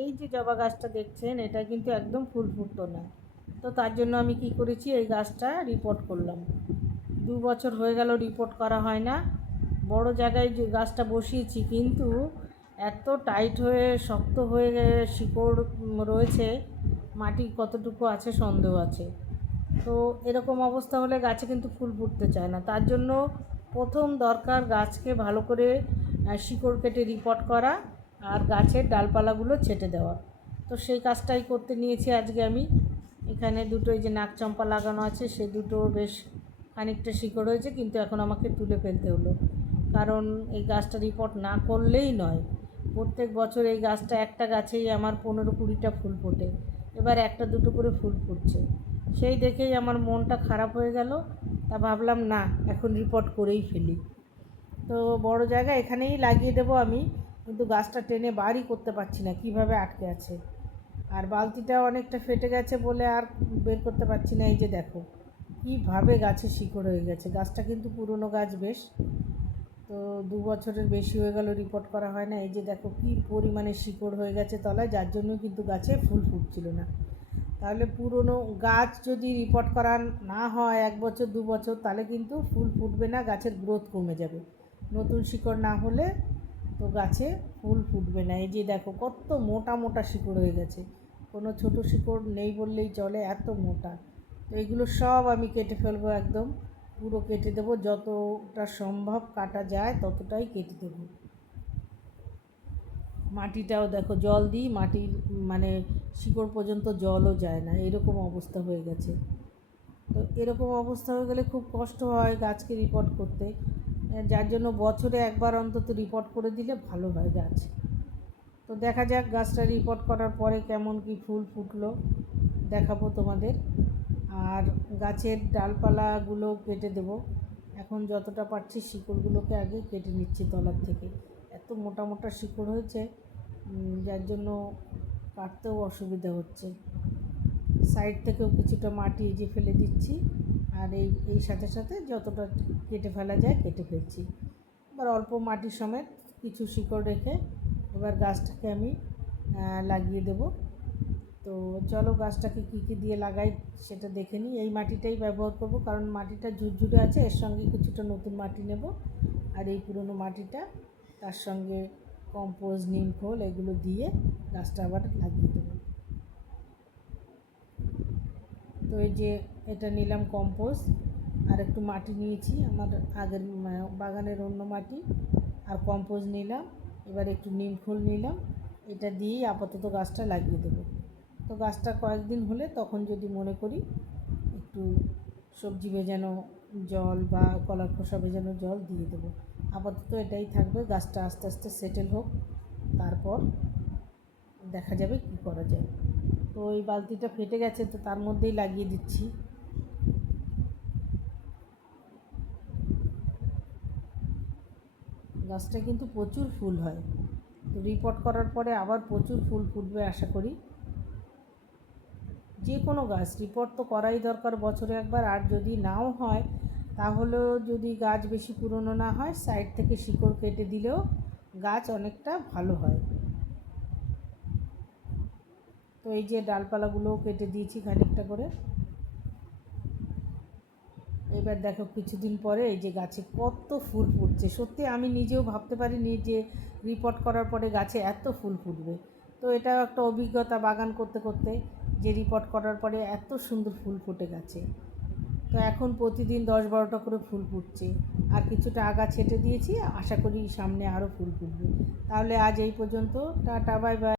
এই যে জবা গাছটা দেখছেন, এটা কিন্তু একদম ফুল ফুটতো না। তো তার জন্য আমি কি করেছি, এই গাছটা রিপোর্ট করলাম। 2 বছর হয়ে গেল রিপোর্ট করা হয় না। বড় জায়গায় যে গাছটা বসিয়েছি, কিন্তু এত টাইট হয়ে শক্ত হয়ে শিকড় রয়েছে, মাটি কতটুকু আছে সন্দেহ আছে। তো এরকম অবস্থা হলে গাছে কিন্তু ফুল ফুটতে চায় না। তার জন্য প্রথম দরকার গাছকে ভালো করে শিকড় কেটে রিপোর্ট করা আর গাছের ডালপালাগুলো ছেঁটে দেওয়া। তো সেই কাজটাই করতে নিয়েছি আজকে আমি। এখানে দুটো এই যে নাকচম্পা লাগানো আছে, সে দুটো বেশ খানিকটা শিকড় হয়েছে, কিন্তু এখন আমাকে তুলে ফেলতে হলো, কারণ এই গাছটা রিপোর্ট না করলেই নয়। প্রত্যেক বছর এই গাছটা, একটা গাছেই আমার 15-20টা ফুল ফোটে, এবার একটা দুটো করে ফুল ফুটছে। সেই দেখেই আমার মনটা খারাপ হয়ে গেল। তা ভাবলাম না, এখন রিপোর্ট করেই ফেলি। তো বড় জায়গা এখানেই লাগিয়ে দেবো আমি, কিন্তু গাছটা টেনে বারই করতে পারছি না, কিভাবে আটকে আছে। আর বালতিটাও অনেকটা ফেটে গেছে বলে আর বের করতে পারছি না। এই যে দেখো কীভাবে গাছে শিকড় হয়ে গেছে। গাছটা কিন্তু পুরনো গাছ বেশ, তো 2 বছরের বেশি হয়ে গেল রিপোর্ট করা হয় না। এই যে দেখো কী পরিমাণে শিকড় হয়ে গেছে তলায়, যার জন্য কিন্তু গাছে ফুল ফুটছিল না। তাহলে পুরনো গাছ যদি রিপোর্ট করা না হয় 1 বছর 2 বছর, তাহলে কিন্তু ফুল ফুটবে না, গাছের গ্রোথ কমে যাবে। নতুন শিকড় না হলে তো গাছে ফুল ফুটবে না। এই যে দেখো কত মোটা মোটা শিকড় হয়ে গেছে, কোনো ছোট শিকড় নেই বললেই চলে, এত মোটা। তো এগুলো সব আমি কেটে ফেলবো, একদম পুরো কেটে দেবো, যতটা সম্ভব কাটা যায় ততটাই কেটে দেবো। মাটিটাও দেখো জল দিই, মাটির মানে শিকড় পর্যন্ত জলও যায় না, এরকম অবস্থা হয়ে গেছে। তো এরকম অবস্থা হয়ে গেলে খুব কষ্ট হয় গাছকে রিপোর্ট করতে, যার জন্য বছরে একবার অন্তত রিপোর্ট করে দিলে ভালো হয় গাছ। তো দেখা যাক গাছটা রিপোর্ট করার পরে কেমন কি ফুল ফুটলো, দেখাবো তোমাদের। আর গাছের ডালপালাগুলো কেটে দেবো। এখন যতটা পারছি শিকড়গুলোকে আগে কেটে নিচ্ছি তলার থেকে। এত মোটা মোটা শিকড় হয়েছে, যার জন্য কাটতেও অসুবিধা হচ্ছে। সাইড থেকেও কিছুটা মাটি যে ফেলে দিচ্ছি, আর এই সাথে সাথে যতটা কেটে ফেলা যায় কেটে ফেলছি। এবার অল্প মাটি সমেত কিছু শিকড় রেখে এবার গাছটাকে আমি লাগিয়ে দেবো। তো চলো গাছটাকে কী কী দিয়ে লাগাই সেটা দেখে নিই। এই মাটিটাই ব্যবহার করব, কারণ মাটিটা ঝুরঝুরে আছে, এর সঙ্গে কিছুটা নতুন মাটি নেব, আর এই পুরনো মাটিটা তার সঙ্গে কম্পোস্ট, নিম খোল এগুলো দিয়ে গাছটা আবার লাগিয়ে দেবো। তো এই যে এটা নিলাম কম্পোস্ট, আর একটু মাটি নিয়েছি আমার আগের বাগানের অন্য মাটি, আর কম্পোস্ট নিলাম, এবার একটু নিম খোল নিলাম। এটা দিয়েই আপাতত গাছটা লাগিয়ে দেবো। তো গাছটা কয়েকদিন হলে তখন যদি মনে করি একটু সবজি ভেজানো জল বা কলার খোসা ভেজানো জল দিয়ে দেবো। আপাতত এটাই থাকবে, গাছটা আস্তে আস্তে সেটেল হোক, তারপর দেখা যাবে কি করা যায়। তো এই বালতিটা ফেটে গেছে, তো তার মধ্যেই লাগিয়ে দিচ্ছি। গাছটা কিন্তু প্রচুর ফুল হয়, তো রিপোর্ট করার পরে আবার প্রচুর ফুল ফুটবে আশা করি। যে কোনো গাছ রিপোর্ট তো করাই দরকার বছরে একবার, আর যদি নাও হয় তাহলেও যদি গাছ বেশি পুরনো না হয় সাইড থেকে শিকড় কেটে দিলেও গাছ অনেকটা ভালো হয়। তো এই যে ডালপালাগুলোও কেটে দিয়েছি খানিকটা করে। এবার দেখো কিছুদিন পরে এই যে গাছে কত ফুল ফুটছে, সত্যি আমি নিজেও ভাবতে পারিনি যে রিপোর্ট করার পরে গাছে এত ফুল ফুটবে। তো এটাও একটা অভিজ্ঞতা বাগান করতে করতে, যে রিপোর্ট করার পরে এত সুন্দর ফুল ফুটে গেছে। তো এখন প্রতিদিন 10-12টা করে ফুল ফুটছে, আর কিছুটা আগা ছেটে দিয়েছি, আশা করি সামনে আরও ফুল ফুটবে। তাহলে আজ এই পর্যন্ত, টাটা, বাই বাই।